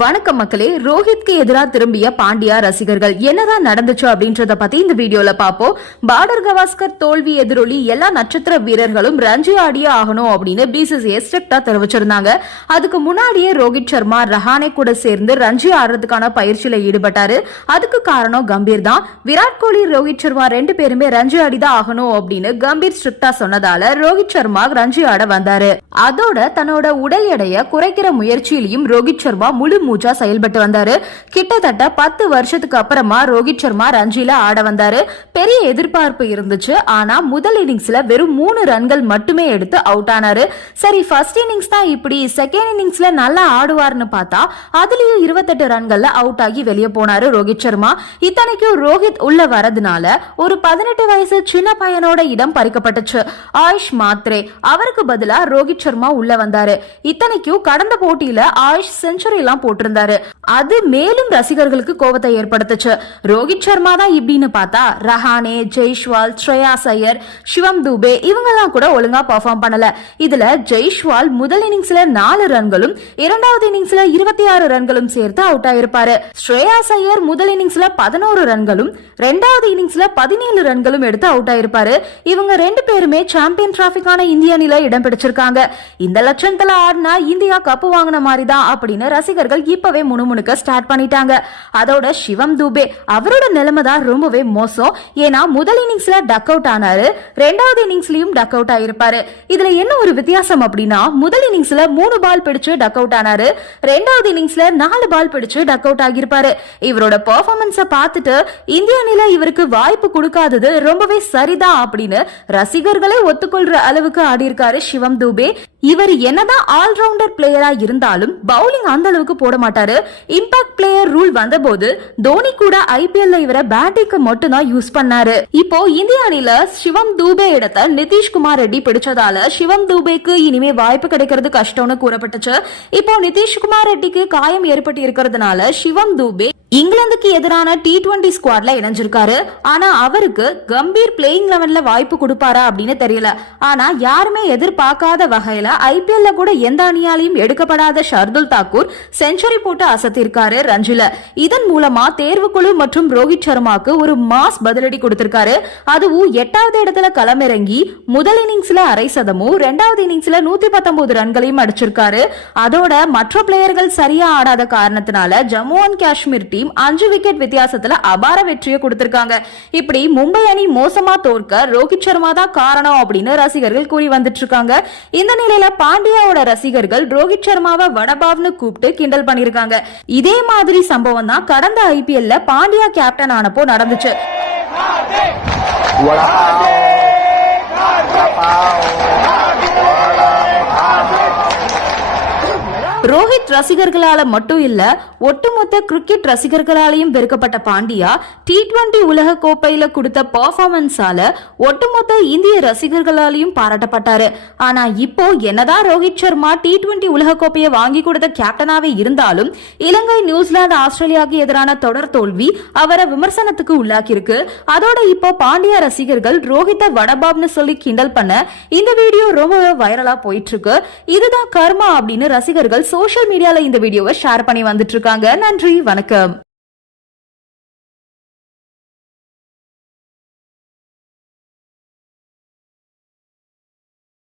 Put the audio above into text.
வணக்கம் மக்களே. ரோஹித்க்கு எதிராக திரும்பிய பாண்டியா ரசிகர்கள் என்னதான் நடந்துச்சு அப்படின்றத பத்தி இந்த வீடியோல பாப்போம். பார்டர் கவாஸ்கர் தோல்வி எதிரொலி எல்லா நட்சத்திர வீரர்களும் ரஞ்சி ஆடியே ஆகணும் அப்படின்னு பிசிசிஐ ஸ்ட்ரிக்டா தெரிவிச்சிருந்தாங்க. அதுக்கு முன்னாடியே ரோஹித் சர்மா ரஹானே கூட சேர்ந்து ரஞ்சி ஆடுறதுக்கான பயிற்சியில ஈடுபட்டாரு. அதுக்கு காரணம் கம்பீர் தான். விராட் கோலி ரோஹித் சர்மா ரெண்டு பேருமே ரஞ்சி ஆடிதான் ஆகணும் அப்படின்னு கம்பீர் ஸ்ட்ரிக்டா சொன்னதால ரோஹித் சர்மா ரஞ்சி ஆட வந்தாரு. அதோட தன்னோட உடல் எடையை குறைக்கிற முயற்சியிலையும் ரோஹித் சர்மா முழு மூச்சா செயல்பட்டு வந்தாரு. கிட்டத்தட்ட 10 வருஷத்துக்கு அப்புறமா ரோஹித் சர்மா ரஞ்சில ஆட வந்தாரு. பெரிய எதிர்பார்ப்பு இருந்துச்சு. ஆனா முதல் இன்னிங்ஸ்ல வெறும் 3 ரன்கள் மட்டுமே எடுத்து அவுட் ஆனாரு. சரி, ஃபர்ஸ்ட் இன்னிங்ஸ் தான் இப்படி, செகண்ட் இன்னிங்ஸ்ல நல்லா ஆடுவார்னு பார்த்தா அதுலயும் 28 ரன்கள்ல அவுட் ஆகி வெளியே போனாரு ரோஹித் சர்மா. இத்தனைக்கும் ரோஹித் உள்ள வரதுனால ஒரு 18 வயசு சின்ன பையனோட இடம் பறிக்கப்பட்டுச்சு. ஆயுஷ் மாத்ரே அவருக்கு பதிலா ரோஹித் சர்மா உள்ள வந்தாரு. இத்தனைக்கும் கடந்த போட்டியில ஆயுஷ் செஞ்சுரி எல்லாம் போட்டிருந்தாரு. அது மேலும் ரசிகர்களுக்கு கோபத்தை ஏற்படுத்துச்சு. ரோஹித் சர்மா தான் இப்படின்னு பார்த்தா ரஹானே, ஜெய்ஸ்வால், ஸ்ரேயாஸ் ஐயர், சிவம் தூபே இவங்கெல்லாம் கூட ஒழுங்கா பெர்ஃபார்ம் பண்ணல. இதுல ஜெய்ஸ்வால் முதல் இன்னிங்ஸ்ல 4 ரன்களும் இரண்டாவது இன்னிங்ஸ்ல 26 ரன்களும் சேர்த்து அவுட் ஆயிருப்பாரு. ஸ்ரேயாஸ் ஐயர் முதல் இன்னிங்ஸ்ல 11 ரன்களும் இரண்டாவது இன்னிங்ஸ்ல 17 ரன்களும் எடுத்து அவுட் ஆயிருப்பாரு. இவங்க ரெண்டு பேருமே சாம்பியன் டிராபிக்கான இந்திய அணியில இடம் பிடிச்சிருக்காங்க. இந்த லட்சத்துல ஆடினா இந்தியா கப்பு வாங்கின மாதிரி தான் அப்படின்னு ரசிகர்கள் இப்பவே முணுமுணுக்க ஸ்டார்ட் பண்ணிட்டாங்க. அதோட சிவம் தூபே அவரோட நிலைமை தான் ரொம்பவே மோசம். ஏன்னா முதல் இன்னிங்ஸ்ல டக் அவுட் ஆனாரு, ரெண்டாவது இன்னிங்ஸ்லயும் டக் அவுட் ஆயிருப்பாரு. இதுல என்ன ஒரு வித்தியாசம் அப்படின்னா முதல் இன்னிங்ஸ்ல 3 பால் பிடிச்சு டக் அவுட் ஆனாரு, ரெண்டாவது இன்னிங்ஸ்ல 4 பால் பிடிச்சு டக் அவுட் ஆகியிருப்பாரு. இவரோட பெர்ஃபார்மன்ஸ பார்த்துட்டு இந்திய அணியில இவருக்கு வாய்ப்பு கொடுக்காதது ரொம்பவே சரிதான் அப்படின்னு ரசிகர்களே ஒத்துக்கொள்ற அளவுக்கு ஆடி இருக்காரு சிவம் தூபே. இவர் என்னதான் ஆல்ரவுண்டர் பிளேயரா இருந்தாலும் பவுலிங் அந்த அளவுக்கு போட மாட்டாரு. இம்பாக்ட் பிளேயர் ரூல் வந்தபோது தோனி கூட ஐபிஎல்ல இவரை பேட்டிங்க்கு மட்டும் தான் யூஸ் பண்ணாரு. இப்போ இந்திய அணியில சிவம் தூபே இடத்தை நிதிஷ்குமார் ரெட்டி பிடிச்சதால சிவம் தூபேக்கு இனிமே வாய்ப்பு கிடைக்கிறது கஷ்டம்னு கூறப்பட்டுச்சு. இப்போ நிதிஷ்குமார் ரெட்டிக்கு காயம் ஏற்பட்டு இருக்கிறதுனால சிவம் தூபே இங்கிலாந்துக்கு எதிரான T20 ஸ்குவாட்ல இணைஞ்சிருக்காரு. ஆனா அவருக்கு கம்பீர் பிளேயிங் 11ல வாய்ப்பு கொடுப்பாரா அப்படின்னு தெரியல. ஆனா யாருமே எதிர்பார்க்காத வகையில ஐபிஎல்ல கூட எந்த அணியாலையும் எடுக்கப்படாத ஷர்துல் தாக்கூர் செஞ்சுரி போட்டு அசத்திருக்காரு ரஞ்சில. இதன் மூலமா தேர்வுக்குழு மற்றும் ரோஹித் சர்மாக்கு ஒரு மாஸ் பதிலடி கொடுத்திருக்காரு. அதுவும் 8வது இடத்துல களமிறங்கி முதல் இன்னிங்ஸ்ல அரை சதமும் இரண்டாவது இன்னிங்ஸ்ல 119 ரன்களையும் அடிச்சிருக்காரு. அதோட மற்ற பிளேயர்கள் சரியா ஆடாத காரணத்தினால Jammu and Kashmir team 5 wicket வித்தியாசத்துல அபார வெற்றியை கொடுத்திருக்காங்க. இப்படி மும்பை அணி மோசமா தோற்க ரோஹித் சர்மா தான் காரணம் அப்படின்னு ரசிகர்கள் கூறி வந்துட்டு இருக்காங்க. இந்த நிலையில பாண்டியாவோட ரசிகர்கள் ரோஹித் சர்மாவை வடபாவ்னு கூப்பிட்டு கிண்டல் பண்ணிருக்காங்க. இதே மாதிரி சம்பவம் தான் கடந்த ஐபிஎல்ல பாண்டியா கேப்டன் ஆனப்போ நடந்துச்சு. ரோஹித் ரசிகர்களால மட்டும் இல்ல, ஒட்டுமொத்த கிரிக்கெட் ரசிகர்களாலையும் வெறுக்கப்பட்ட பாண்டியா T20 உலக கோப்பையில கொடுத்த பெர்ஃபார்மன்ஸால ஒட்டுமொத்த இந்திய ரசிகர்களாலையும் பாராட்டப்பட்டாரு. ஆனா இப்போ என்னதான் ரோஹித் சர்மா T20 உலக கோப்பையை வாங்கி கொடுத்த கேப்டனாவே இருந்தாலும் இலங்கை, நியூசிலாந்து, ஆஸ்திரேலியாவுக்கு எதிரான தொடர் தோல்வி அவரை விமர்சனத்துக்கு உள்ளாக்கி இருக்கு. அதோட இப்போ பாண்டியா ரசிகர்கள் ரோஹித்தை வடபாப்னு சொல்லி கிண்டல் பண்ண இந்த வீடியோ ரொம்பவே வைரலா போயிட்டு இருக்கு. இதுதான் கர்மா அப்படின்னு ரசிகர்கள் சோஷியல் மீடியால இந்த வீடியோவை ஷேர் பண்ணி வந்துட்டு இருக்காங்க. நன்றி, வணக்கம்.